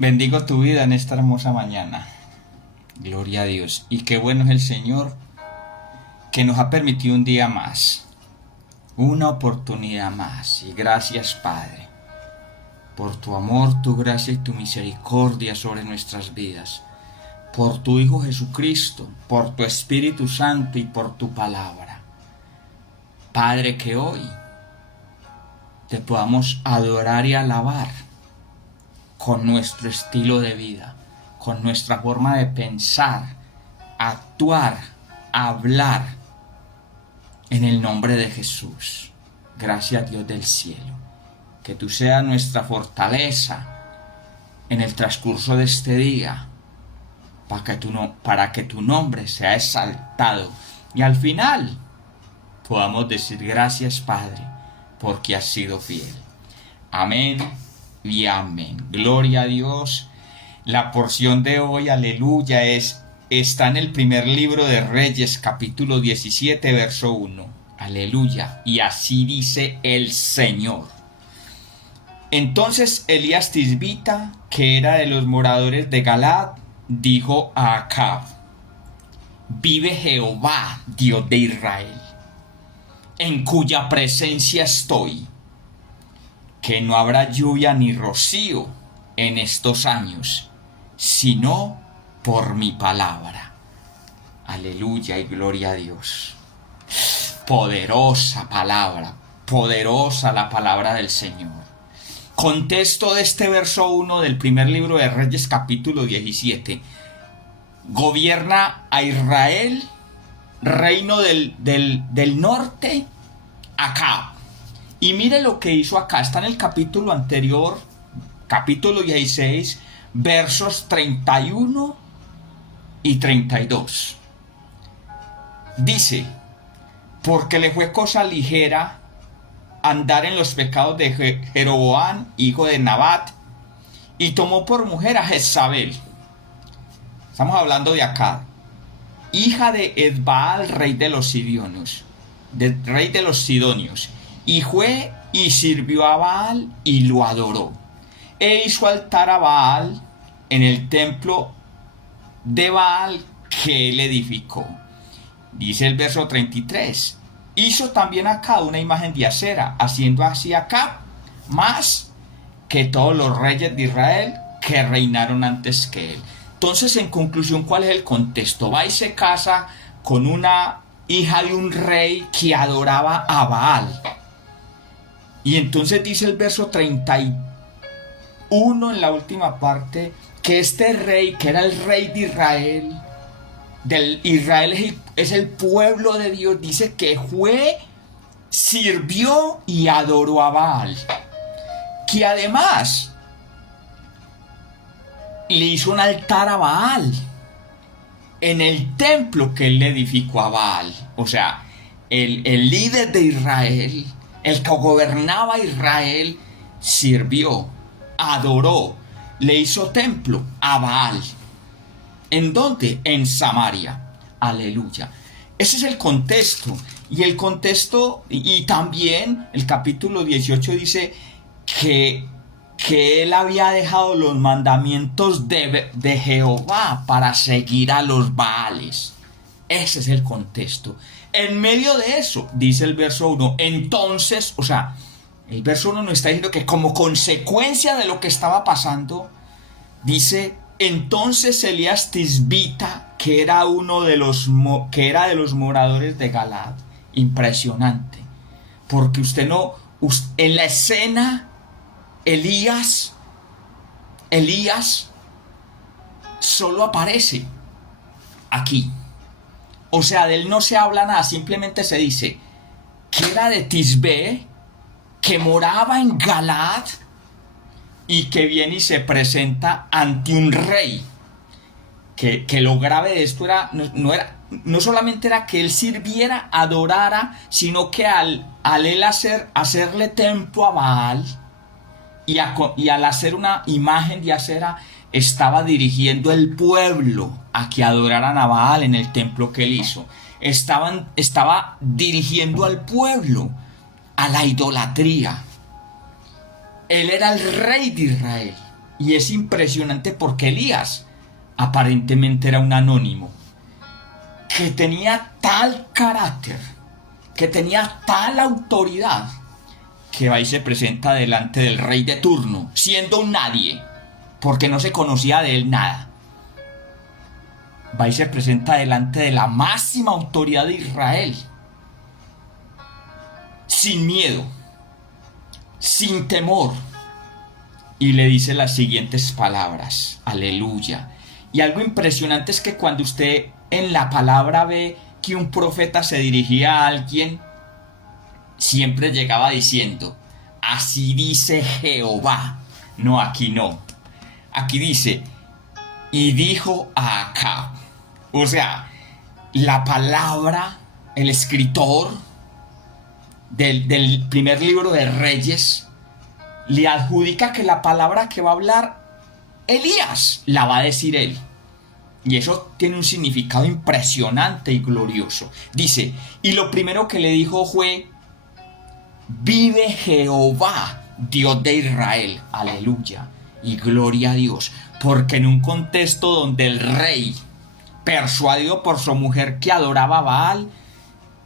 Bendigo tu vida en esta hermosa mañana. Gloria a Dios. Y qué bueno es el Señor que nos ha permitido un día más, una oportunidad más. Y gracias, Padre, por tu amor, tu gracia y tu misericordia sobre nuestras vidas, por tu Hijo Jesucristo, por tu Espíritu Santo y por tu palabra. Padre, que hoy te podamos adorar y alabar con nuestro estilo de vida, con nuestra forma de pensar, actuar, hablar, en el nombre de Jesús. Gracias, Dios del cielo. Que tú seas nuestra fortaleza en el transcurso de este día, para que tu nombre sea exaltado y al final podamos decir gracias, Padre, porque has sido fiel. Amén y amén. Gloria a Dios. La porción de hoy, aleluya, está en el primer libro de Reyes, capítulo 17, verso 1. Aleluya. Y así dice el Señor. Entonces Elías Tisbita, que era de los moradores de Galaad, dijo a Acab: vive Jehová, Dios de Israel, en cuya presencia estoy, que no habrá lluvia ni rocío en estos años, sino por mi palabra. Aleluya y gloria a Dios. Poderosa palabra, poderosa la palabra del Señor. Contexto de este verso 1 del primer libro de Reyes, capítulo 17. Gobierna a Israel, reino del norte, Acab. Y mire lo que hizo acá, está en el capítulo anterior, capítulo 16, versos 31 y 32. Dice: porque le fue cosa ligera andar en los pecados de Jeroboam, hijo de Nabat, y tomó por mujer a Jezabel. Estamos hablando de Acab, hija de Edbaal, rey de los sidonios, y fue y sirvió a Baal y lo adoró, e hizo altar a Baal en el templo de Baal que él edificó. Dice el verso 33: hizo también Acab una imagen de acera, haciendo así Acab más que todos los reyes de Israel que reinaron antes que él. Entonces, en conclusión, ¿cuál es el contexto? Va y se casa con una hija de un rey que adoraba a Baal. Y entonces dice el verso 31 en la última parte, que este rey, que era el rey de Israel, Israel es el pueblo de Dios, dice que fue, sirvió y adoró a Baal, que además le hizo un altar a Baal en el templo que él le edificó a Baal. O sea, el líder de Israel, el que gobernaba Israel, sirvió, adoró, le hizo templo a Baal. ¿En dónde? En Samaria. Aleluya. Ese es el contexto. Y el contexto, y también el capítulo 18 dice que él había dejado los mandamientos de Jehová para seguir a los Baales. Ese es el contexto. En medio de eso, dice el verso 1, entonces, o sea, el verso 1 nos está diciendo que como consecuencia de lo que estaba pasando, dice: entonces Elías Tisbita, que era de los moradores de Galaad. Impresionante, porque en la escena Elías solo aparece aquí. O sea, de él no se habla nada, simplemente se dice que era de Tisbe, que moraba en Galaad, y que viene y se presenta ante un rey. Que lo grave de esto no solamente era que él sirviera, adorara, sino que al él hacerle templo a Baal, y al hacer una imagen de acera, estaba dirigiendo el pueblo a que adoraran a Baal en el templo que él hizo. Estaba dirigiendo al pueblo a la idolatría. Él era el rey de Israel. Y es impresionante porque Elías aparentemente era un anónimo, que tenía tal carácter, que tenía tal autoridad, que va y se presenta delante del rey de turno, siendo un nadie, porque no se conocía de él nada. Va y se presenta delante de la máxima autoridad de Israel, sin miedo, sin temor, y le dice las siguientes palabras: aleluya. Y algo impresionante es que cuando usted en la palabra ve que un profeta se dirigía a alguien, siempre llegaba diciendo: así dice Jehová. No, aquí no. Aquí dice: y dijo a Acab. O sea, la palabra, el escritor del primer libro de Reyes le adjudica que la palabra que va a hablar Elías la va a decir él. Y eso tiene un significado impresionante y glorioso. Dice: y lo primero que le dijo fue: vive Jehová, Dios de Israel. Aleluya y gloria a Dios. Porque en un contexto donde el rey, persuadido por su mujer que adoraba a Baal,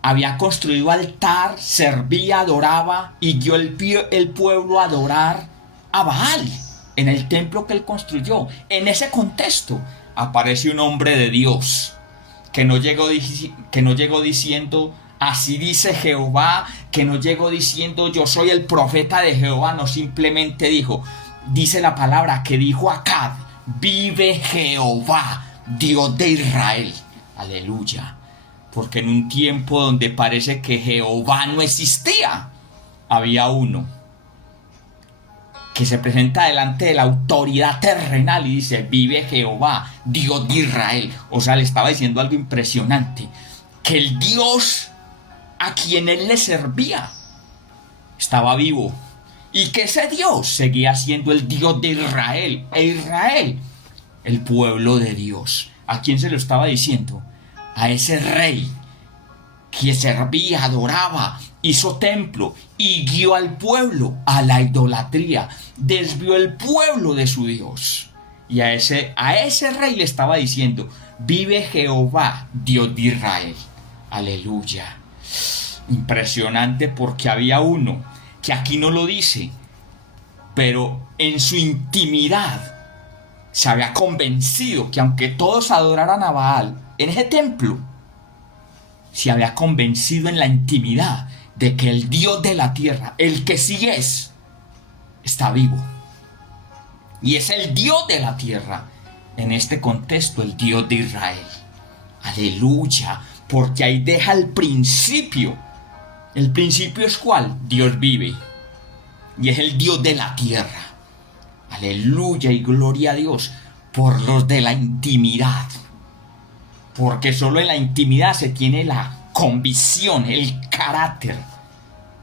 había construido altar, servía, adoraba y guió el pueblo a adorar a Baal en el templo que él construyó. En ese contexto aparece un hombre de Dios que no llegó diciendo: así dice Jehová, que no llegó diciendo: yo soy el profeta de Jehová. No, simplemente dice la palabra que dijo Acab: vive Jehová, Dios de Israel. Aleluya. Porque en un tiempo donde parece que Jehová no existía, había uno que se presenta delante de la autoridad terrenal y dice: vive Jehová, Dios de Israel. O sea, le estaba diciendo algo impresionante, que el Dios a quien él le servía estaba vivo, y que ese Dios seguía siendo el Dios de Israel, e Israel el pueblo de Dios. ¿A quién se lo estaba diciendo? A ese rey que servía, adoraba, hizo templo y guió al pueblo a la idolatría, desvió el pueblo de su Dios. Y a ese rey le estaba diciendo: vive Jehová, Dios de Israel. Aleluya. Impresionante, porque había uno que aquí no lo dice, pero en su intimidad se había convencido que aunque todos adoraran a Baal en ese templo, se había convencido en la intimidad de que el Dios de la tierra, el que sí es, está vivo. Y es el Dios de la tierra, en este contexto el Dios de Israel. Aleluya, porque ahí deja el principio. ¿El principio es cuál? Dios vive. Y es el Dios de la tierra. Aleluya y gloria a Dios por los de la intimidad. Porque solo en la intimidad se tiene la convicción, el carácter,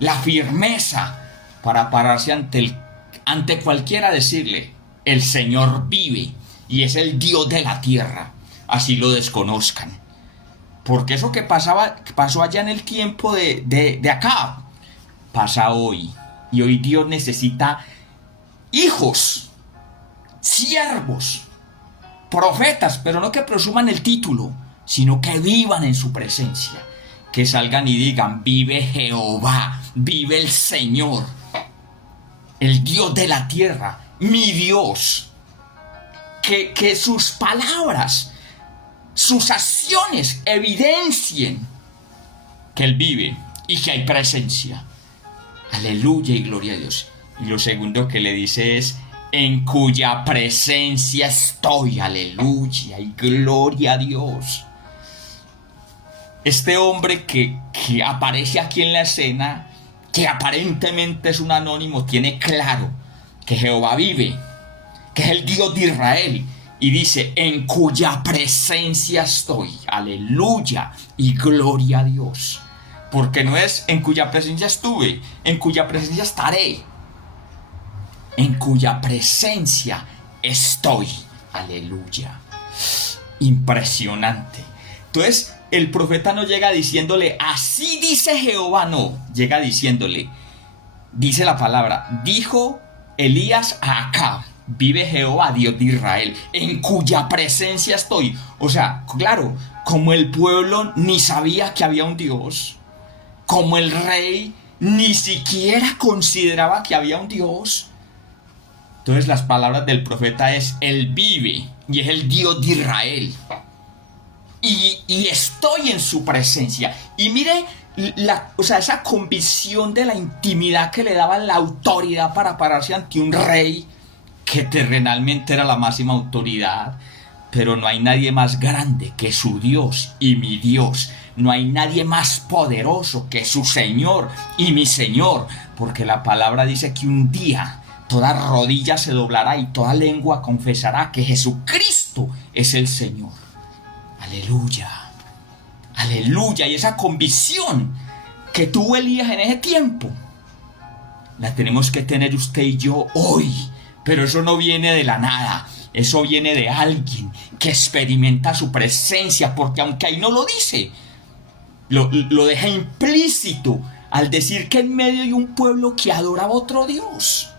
la firmeza para pararse ante cualquiera, decirle: el Señor vive y es el Dios de la tierra, así lo desconozcan. Porque eso que pasó allá en el tiempo de Acab, pasa hoy. Y hoy Dios necesita hijos, siervos, profetas, pero no que presuman el título, sino que vivan en su presencia, que salgan y digan: vive Jehová, vive el Señor, el Dios de la tierra, mi Dios. Que sus palabras, sus acciones evidencien que Él vive y que hay presencia. Aleluya y gloria a Dios. Y lo segundo que le dice es: en cuya presencia estoy. Aleluya y gloria a Dios. Este hombre que aparece aquí en la escena, que aparentemente es un anónimo, tiene claro que Jehová vive, que es el Dios de Israel, y dice: en cuya presencia estoy. Aleluya y gloria a Dios. Porque no es en cuya presencia estuve, en cuya presencia estaré, en cuya presencia estoy. Aleluya. Impresionante. Entonces el profeta no llega diciéndole: así dice Jehová, no, llega diciéndole, dice la palabra: dijo Elías a Acab. vive Jehová, Dios de Israel, en cuya presencia estoy. O sea, claro, como el pueblo ni sabía que había un Dios, como el rey ni siquiera consideraba que había un Dios. Entonces las palabras del profeta es: Él vive y es el Dios de Israel. Y estoy en su presencia. Y mire, esa convicción de la intimidad que le daba la autoridad para pararse ante un rey que terrenalmente era la máxima autoridad. Pero no hay nadie más grande que su Dios y mi Dios. No hay nadie más poderoso que su Señor y mi Señor. Porque la palabra dice que un día toda rodilla se doblará y toda lengua confesará que Jesucristo es el Señor. Aleluya. Aleluya. Y esa convicción que tuvo Elías en ese tiempo, la tenemos que tener usted y yo hoy. Pero eso no viene de la nada. Eso viene de alguien que experimenta su presencia. Porque aunque ahí no lo dice, lo deja implícito al decir que en medio de un pueblo que adoraba otro Dios,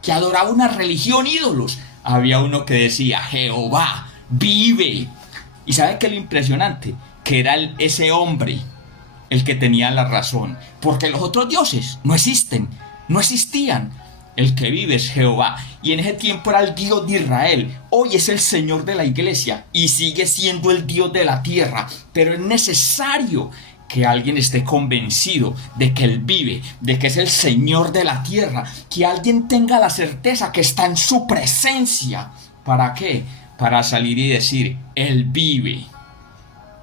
que adoraba una religión, ídolos, había uno que decía: Jehová vive. ¿Y sabe qué es lo impresionante? Que era ese hombre el que tenía la razón. Porque los otros dioses no existen, no existían. El que vive es Jehová. Y en ese tiempo era el Dios de Israel. Hoy es el Señor de la iglesia y sigue siendo el Dios de la tierra. Pero es necesario que alguien esté convencido de que Él vive, de que es el Señor de la tierra. Que alguien tenga la certeza que está en su presencia. ¿Para qué? Para salir y decir: Él vive.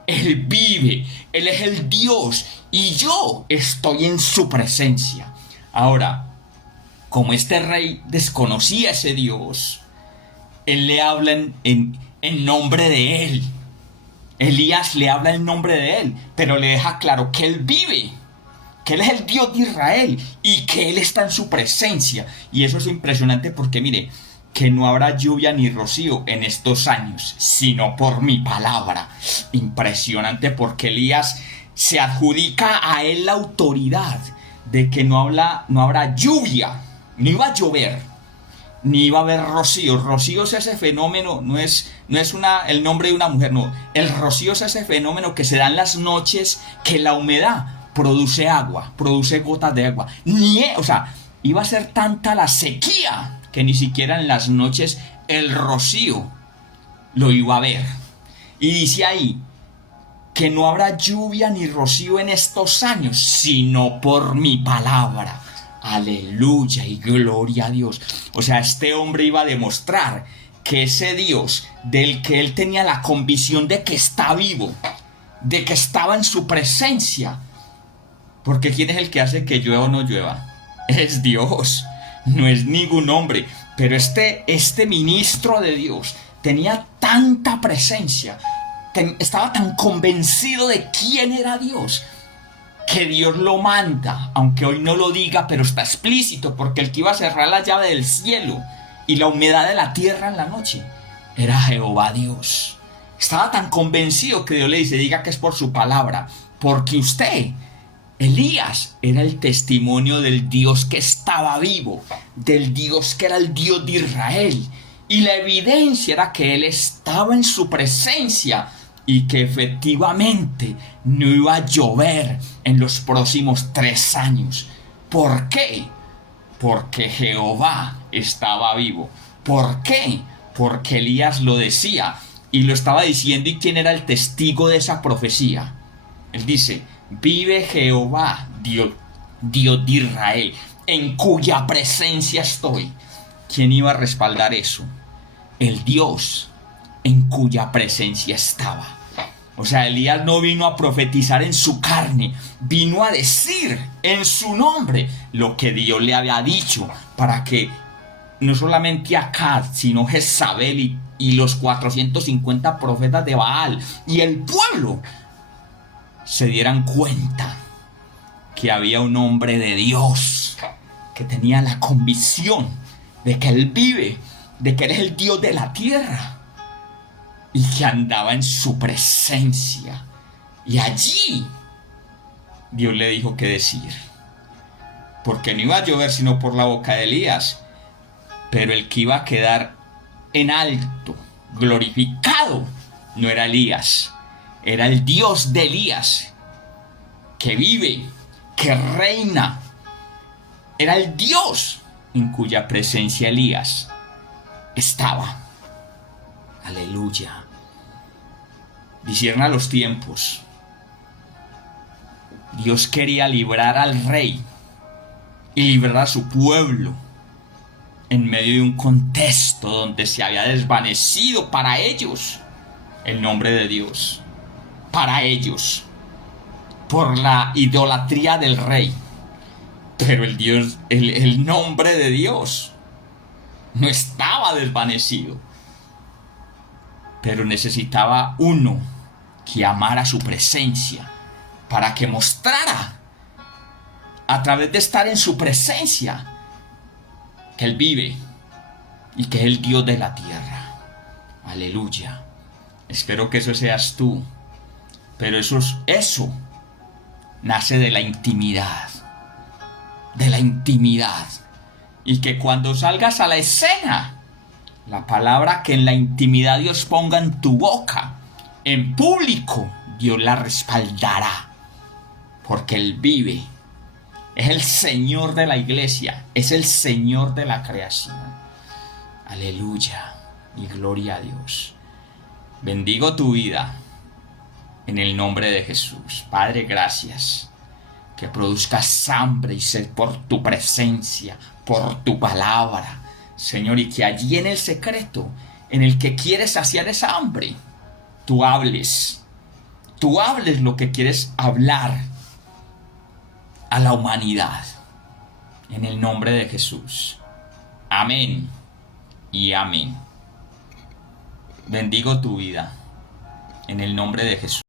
Él vive. Él es el Dios y yo estoy en su presencia. Ahora, como este rey desconocía a ese Dios, él le habla en nombre de él. Elías le habla en nombre de él, pero le deja claro que él vive, que él es el Dios de Israel y que él está en su presencia. Y eso es impresionante porque mire, que no habrá lluvia ni rocío en estos años, sino por mi palabra. Impresionante porque Elías se adjudica a él la autoridad de que no habrá lluvia, no iba a llover, ni iba a haber rocío. Rocío es ese fenómeno, no es el nombre de una mujer, no. El rocío es ese fenómeno que se da en las noches, que la humedad produce agua, produce gotas de agua. Iba a ser tanta la sequía que ni siquiera en las noches el rocío lo iba a ver. Y dice ahí que no habrá lluvia ni rocío en estos años, sino por mi palabra. Aleluya y gloria a Dios. O sea, este hombre iba a demostrar que ese Dios del que él tenía la convicción de que está vivo, de que estaba en su presencia. Porque ¿quién es el que hace que llueva o no llueva? Es Dios, no es ningún hombre. Pero este ministro de Dios tenía tanta presencia, estaba tan convencido de quién era Dios, que Dios lo manda, aunque hoy no lo diga, pero está explícito, porque el que iba a cerrar la llave del cielo y la humedad de la tierra en la noche era Jehová Dios. Estaba tan convencido que Dios le dice: diga que es por su palabra, porque usted, Elías, era el testimonio del Dios que estaba vivo, del Dios que era el Dios de Israel, y la evidencia era que él estaba en su presencia y que efectivamente no iba a llover en los próximos 3 años. ¿Por qué? Porque Jehová estaba vivo. ¿Por qué? Porque Elías lo decía y lo estaba diciendo. ¿Y quién era el testigo de esa profecía? Él dice: vive Jehová, Dios de Israel, en cuya presencia estoy. ¿Quién iba a respaldar eso? El Dios en cuya presencia estaba. O sea, Elías no vino a profetizar en su carne, vino a decir en su nombre lo que Dios le había dicho, para que no solamente Acaz, sino Jezabel y los 450 profetas de Baal y el pueblo se dieran cuenta que había un hombre de Dios que tenía la convicción de que Él vive, de que Él es el Dios de la tierra y que andaba en su presencia. Y allí Dios le dijo qué decir, porque no iba a llover sino por la boca de Elías. Pero el que iba a quedar en alto, glorificado, no era Elías, era el Dios de Elías, que vive, que reina. Era el Dios en cuya presencia Elías estaba. Aleluya. Discierna los tiempos. Dios quería librar al rey y librar a su pueblo en medio de un contexto donde se había desvanecido para ellos el nombre de Dios. Para ellos. Por la idolatría del rey. Pero el nombre de Dios no estaba desvanecido. Pero necesitaba uno que amara su presencia para que mostrara a través de estar en su presencia que Él vive y que es el Dios de la tierra. Aleluya. Espero que eso seas tú. Pero eso nace de la intimidad. De la intimidad. Y que cuando salgas a la escena, la palabra que en la intimidad Dios ponga en tu boca, en público, Dios la respaldará. Porque Él vive. Es el Señor de la iglesia. Es el Señor de la creación. Aleluya. Y gloria a Dios. Bendigo tu vida en el nombre de Jesús. Padre, gracias. Que produzcas hambre y sed por tu presencia, por tu palabra, Señor, y que allí en el secreto, en el que quieres saciar esa hambre, tú hables lo que quieres hablar a la humanidad, en el nombre de Jesús. Amén y amén. Bendigo tu vida en el nombre de Jesús.